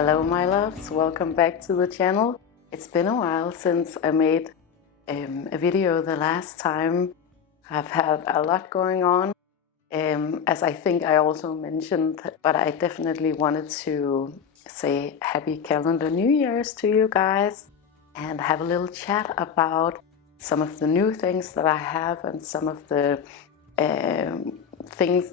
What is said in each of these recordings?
Hello my loves, welcome back to the channel. It's been a while since I made a video the last time. I've had a lot going on, as I think I also mentioned, but I definitely wanted to say happy calendar New Year's to you guys and have a little chat about some of the new things that I have and some of the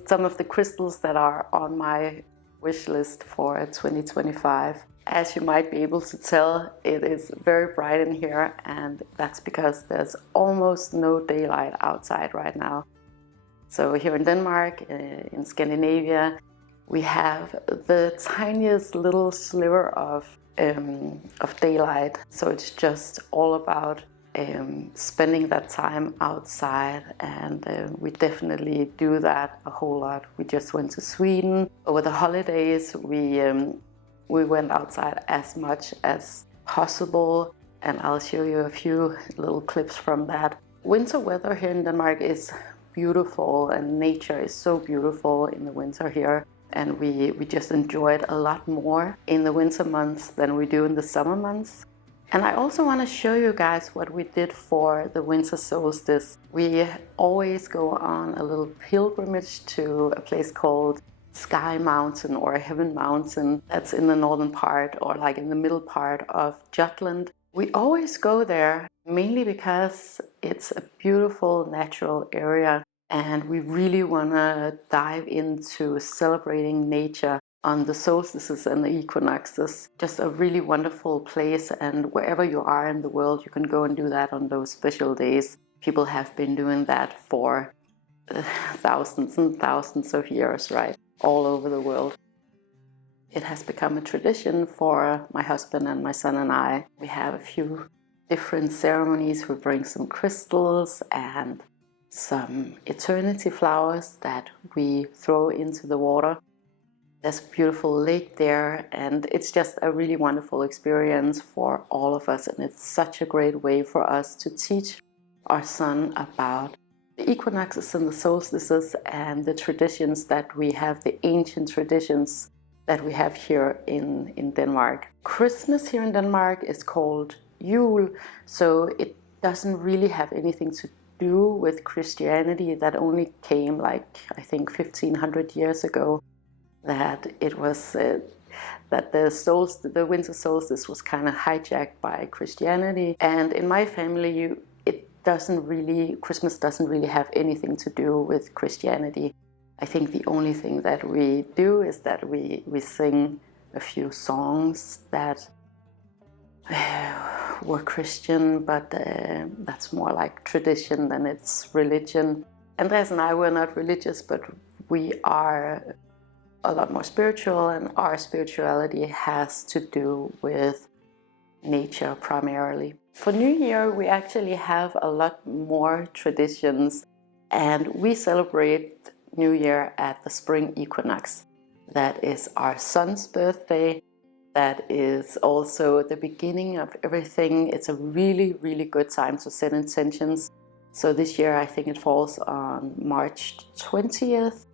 some of the crystals that are on my wish list for 2025. As you might be able to tell, it is very bright in here, and that's because there's almost no daylight outside right now. So here in Denmark, in Scandinavia, we have the tiniest little sliver of daylight. So it's just all about spending that time outside, and we definitely do that a whole lot. We just went to Sweden over the holidays. We went outside as much as possible, and I'll show you a few little clips from that. Winter weather here in Denmark is beautiful, and nature is so beautiful in the winter here, and we just enjoy it a lot more in the winter months than we do in the summer months. And I also want to show you guys what we did for the winter solstice. We always go on a little pilgrimage to a place called Sky Mountain or Heaven Mountain. That's in the northern part, or like in the middle part of Jutland. We always go there mainly because it's a beautiful natural area, and we really want to dive into celebrating nature on the solstices and the equinoxes. Just a really wonderful place, and wherever you are in the world, you can go and do that on those special days. People have been doing that for thousands and thousands of years, right? All over the world. It has become a tradition for my husband and my son and I. We have a few different ceremonies. We bring some crystals and some eternity flowers that we throw into the water. There's a beautiful lake there, and it's just a really wonderful experience for all of us, and it's such a great way for us to teach our son about the equinoxes and the solstices and the traditions that we have, the ancient traditions that we have here in Denmark. Christmas here in Denmark is called Jul, so it doesn't really have anything to do with Christianity. That only came like, I think, 1500 years ago. That it was that the winter solstice was kind of hijacked by Christianity, and in my family, Christmas doesn't really have anything to do with Christianity. I think the only thing that we do is that we sing a few songs that were Christian, but that's more like tradition than it's religion. Andreas and I were not religious, but we are a lot more spiritual, and our spirituality has to do with nature primarily. For New Year, we actually have a lot more traditions, and we celebrate New Year at the spring equinox. That is our son's birthday. That is also the beginning of everything. It's a really, really good time to set intentions. So this year, I think it falls on March 20th.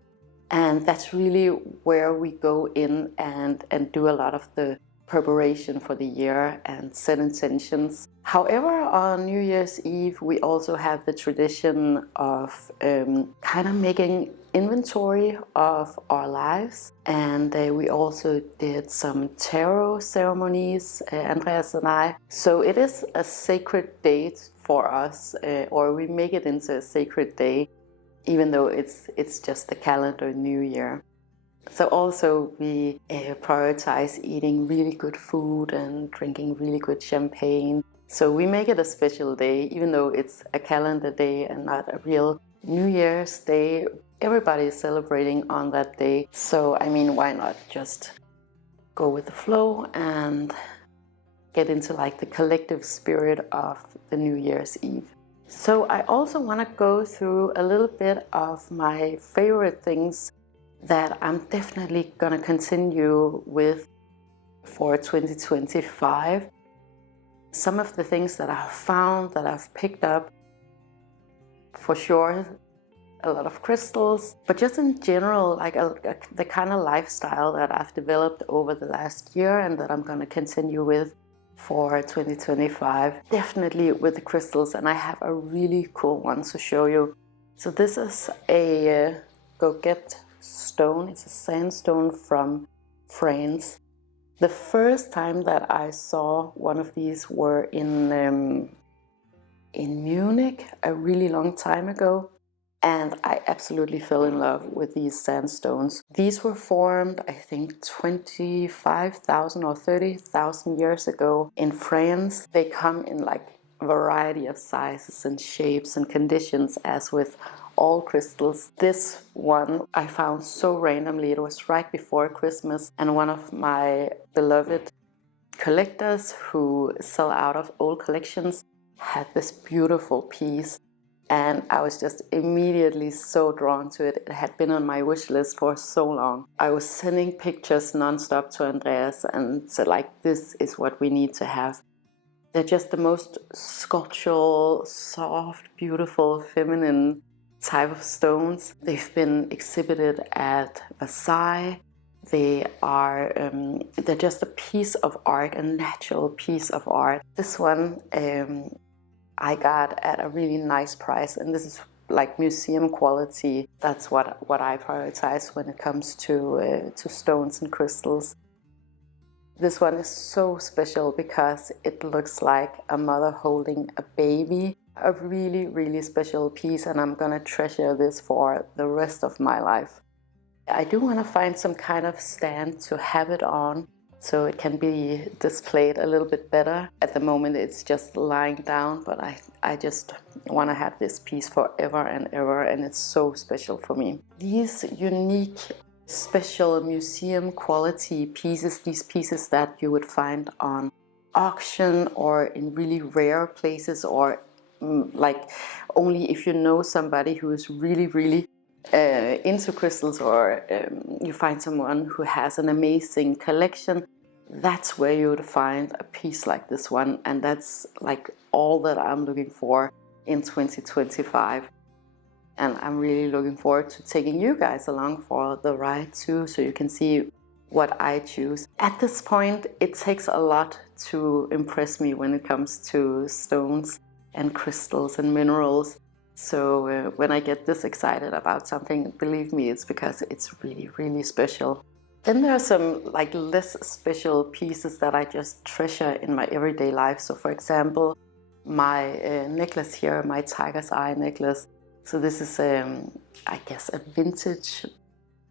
And that's really where we go in and do a lot of the preparation for the year and set intentions. However, on New Year's Eve, we also have the tradition of kind of making inventory of our lives. And we also did some tarot ceremonies, Andreas and I. So it is a sacred date for us, or we make it into a sacred day, even though it's just the calendar New Year. So also we prioritize eating really good food and drinking really good champagne. So we make it a special day, even though it's a calendar day and not a real New Year's day. Everybody is celebrating on that day. So I mean, why not just go with the flow and get into like the collective spirit of the New Year's Eve. So I also want to go through a little bit of my favorite things that I'm definitely going to continue with for 2025. Some of the things that I've found, that I've picked up, for sure, a lot of crystals, but just in general, like the kind of lifestyle that I've developed over the last year and that I'm going to continue with for 2025, definitely with the crystals. And I have a really cool one to show you. So this is a Gogotte stone. It's a sandstone from France. The first time that I saw one of these were in Munich a really long time ago, and I absolutely fell in love with these sandstones. These were formed, I think, 25,000 or 30,000 years ago in France. They come in like a variety of sizes and shapes and conditions, as with all crystals. This one I found so randomly. It was right before Christmas, and one of my beloved collectors who sell out of old collections had this beautiful piece, and I was just immediately so drawn to it. It had been on my wish list for so long. I was sending pictures nonstop to Andreas and said, like, this is what we need to have. They're just the most sculptural, soft, beautiful, feminine type of stones. They've been exhibited at Versailles. They're just a piece of art, a natural piece of art. This one I got at a really nice price, and this is like museum quality. That's what I prioritize when it comes to stones and crystals. This one is so special because it looks like a mother holding a baby. A really, really special piece, and I'm gonna treasure this for the rest of my life. I do want to find some kind of stand to have it on so it can be displayed a little bit better. At the moment it's just lying down, but I just want to have this piece forever and ever, and it's so special for me. These unique, special museum quality pieces, these pieces that you would find on auction or in really rare places, or like only if you know somebody who is really, really into crystals, or you find someone who has an amazing collection, that's where you would find a piece like this one. And that's like all that I'm looking for in 2025. And I'm really looking forward to taking you guys along for the ride too, so you can see what I choose. At this point, it takes a lot to impress me when it comes to stones and crystals and minerals. So when I get this excited about something, believe me, it's because it's really, really special. Then there are some like less special pieces that I just treasure in my everyday life. So for example, my necklace here, my tiger's eye necklace. So this is, I guess, a vintage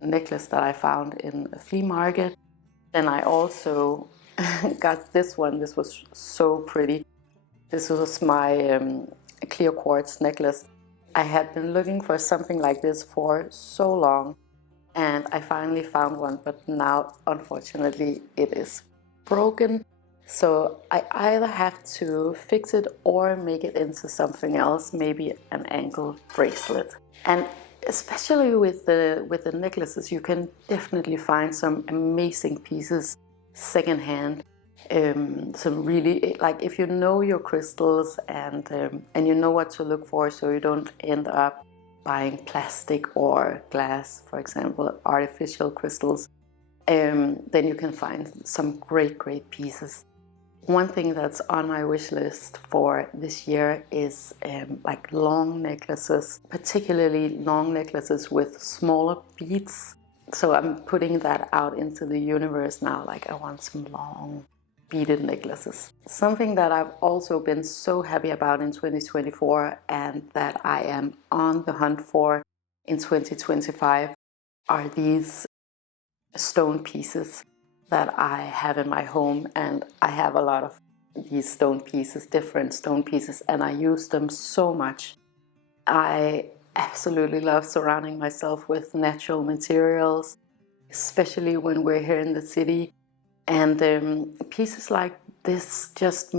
necklace that I found in a flea market. Then I also got this one. This was so pretty. This was my clear quartz necklace. I had been looking for something like this for so long, and I finally found one, but now unfortunately it is broken. So I either have to fix it or make it into something else, maybe an ankle bracelet. And especially with the necklaces, you can definitely find some amazing pieces secondhand. Some really, like, if you know your crystals and you know what to look for, so you don't end up buying plastic or glass, for example, artificial crystals, then you can find some great pieces. One thing that's on my wish list for this year is like long necklaces, particularly long necklaces with smaller beads. So I'm putting that out into the universe now, like I want some long beaded necklaces. Something that I've also been so happy about in 2024 and that I am on the hunt for in 2025 are these stone pieces that I have in my home. And I have a lot of these stone pieces, different stone pieces, and I use them so much. I absolutely love surrounding myself with natural materials, especially when we're here in the city. And pieces like this just,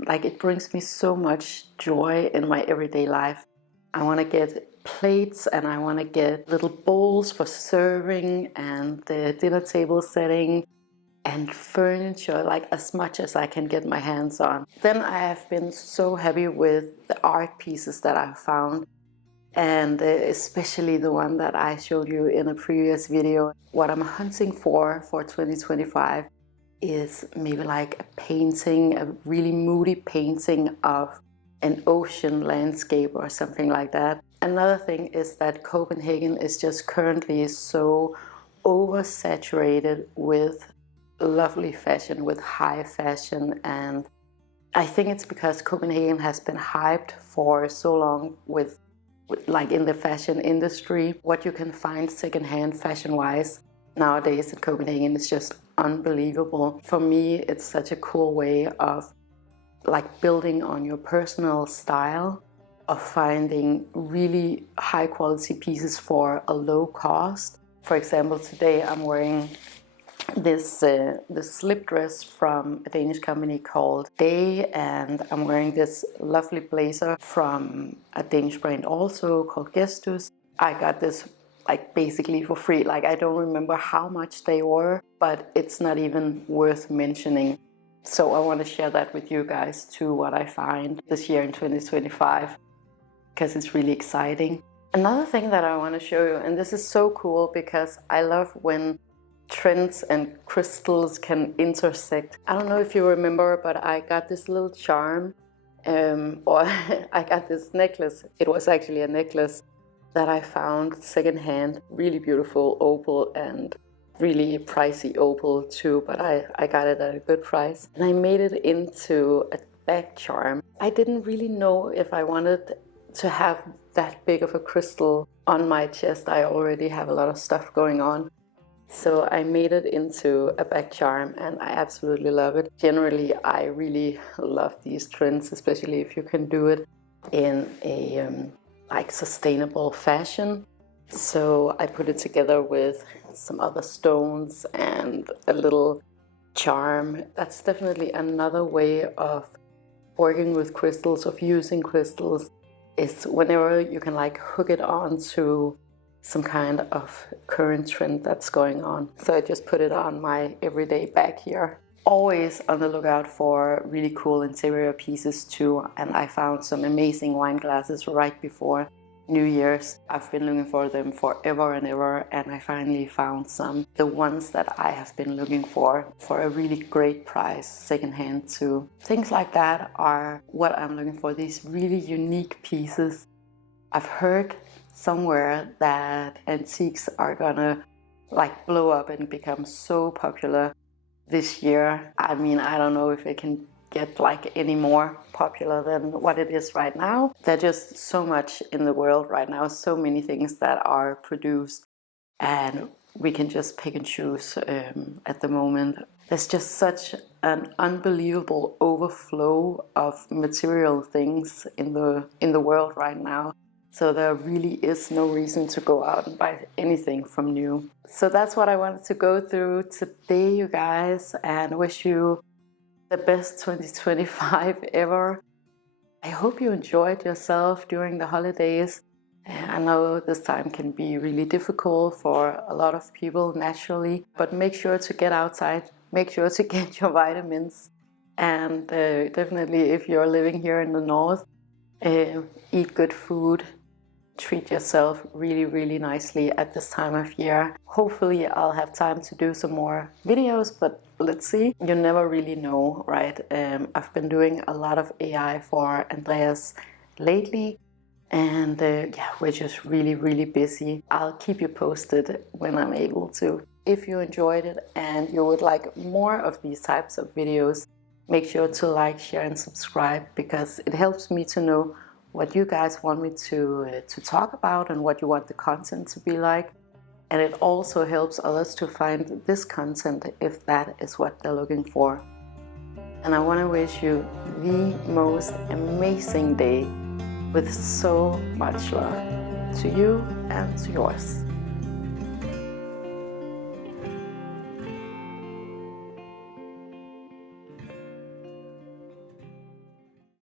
like, it brings me so much joy in my everyday life. I want to get plates, and I want to get little bowls for serving and the dinner table setting and furniture, like as much as I can get my hands on. Then I have been so happy with the art pieces that I've found. and especially the one that I showed you in a previous video. What I'm hunting for 2025 is maybe like a painting, a really moody painting of an ocean landscape or something like that. Another thing is that Copenhagen is just currently so oversaturated with lovely fashion, with high fashion, and I think it's because Copenhagen has been hyped for so long with like in the fashion industry. What you can find secondhand fashion-wise nowadays in Copenhagen is just unbelievable. For me, it's such a cool way of like building on your personal style, of finding really high quality pieces for a low cost. For example, today I'm wearing this slip dress from a Danish company called Day, and I'm wearing this lovely blazer from a Danish brand also called Gestus. I got this like basically for free. Like, I don't remember how much they were, but it's not even worth mentioning. So I want to share that with you guys too, what I find this year in 2025, because it's really exciting. Another thing that I want to show you, and this is so cool because I love when trends and crystals can intersect. I don't know if you remember, but I got this little charm, or I got this necklace. It was actually a necklace that I found secondhand, really beautiful opal and really pricey opal too, but I got it at a good price. And I made it into a back charm. I didn't really know if I wanted to have that big of a crystal on my chest. I already have a lot of stuff going on. So I made it into a back charm and I absolutely love it. Generally, I really love these trends, especially if you can do it in a like sustainable fashion. So I put it together with some other stones and a little charm. That's definitely another way of working with crystals, of using crystals, is whenever you can like hook it on to some kind of current trend that's going on. So I just put it on my everyday bag here. Always on the lookout for really cool interior pieces too, and I found some amazing wine glasses right before New Year's. I've been looking for them forever and ever, and I finally found some. The ones that I have been looking for a really great price, secondhand too. Things like that are what I'm looking for, these really unique pieces. I've heard somewhere that antiques are gonna like blow up and become so popular this year. I mean, I don't know if it can get like any more popular than what it is right now. There's just so much in the world right now, so many things that are produced, and we can just pick and choose at the moment. There's just such an unbelievable overflow of material things in the world right now. So there really is no reason to go out and buy anything from new. So that's what I wanted to go through today, you guys, and wish you the best 2025 ever. I hope you enjoyed yourself during the holidays. I know this time can be really difficult for a lot of people naturally, but make sure to get outside, make sure to get your vitamins, and definitely if you're living here in the north, eat good food. Treat yourself really, really nicely at this time of year. Hopefully I'll have time to do some more videos, but let's see. You never really know, right? I've been doing a lot of AI for Andreas lately, and yeah, we're just really, really busy. I'll keep you posted when I'm able to. If you enjoyed it and you would like more of these types of videos, make sure to like, share, and subscribe, because it helps me to know what you guys want me to talk about and what you want the content to be like. And it also helps others to find this content if that is what they're looking for. And I want to wish you the most amazing day with so much love to you and to yours.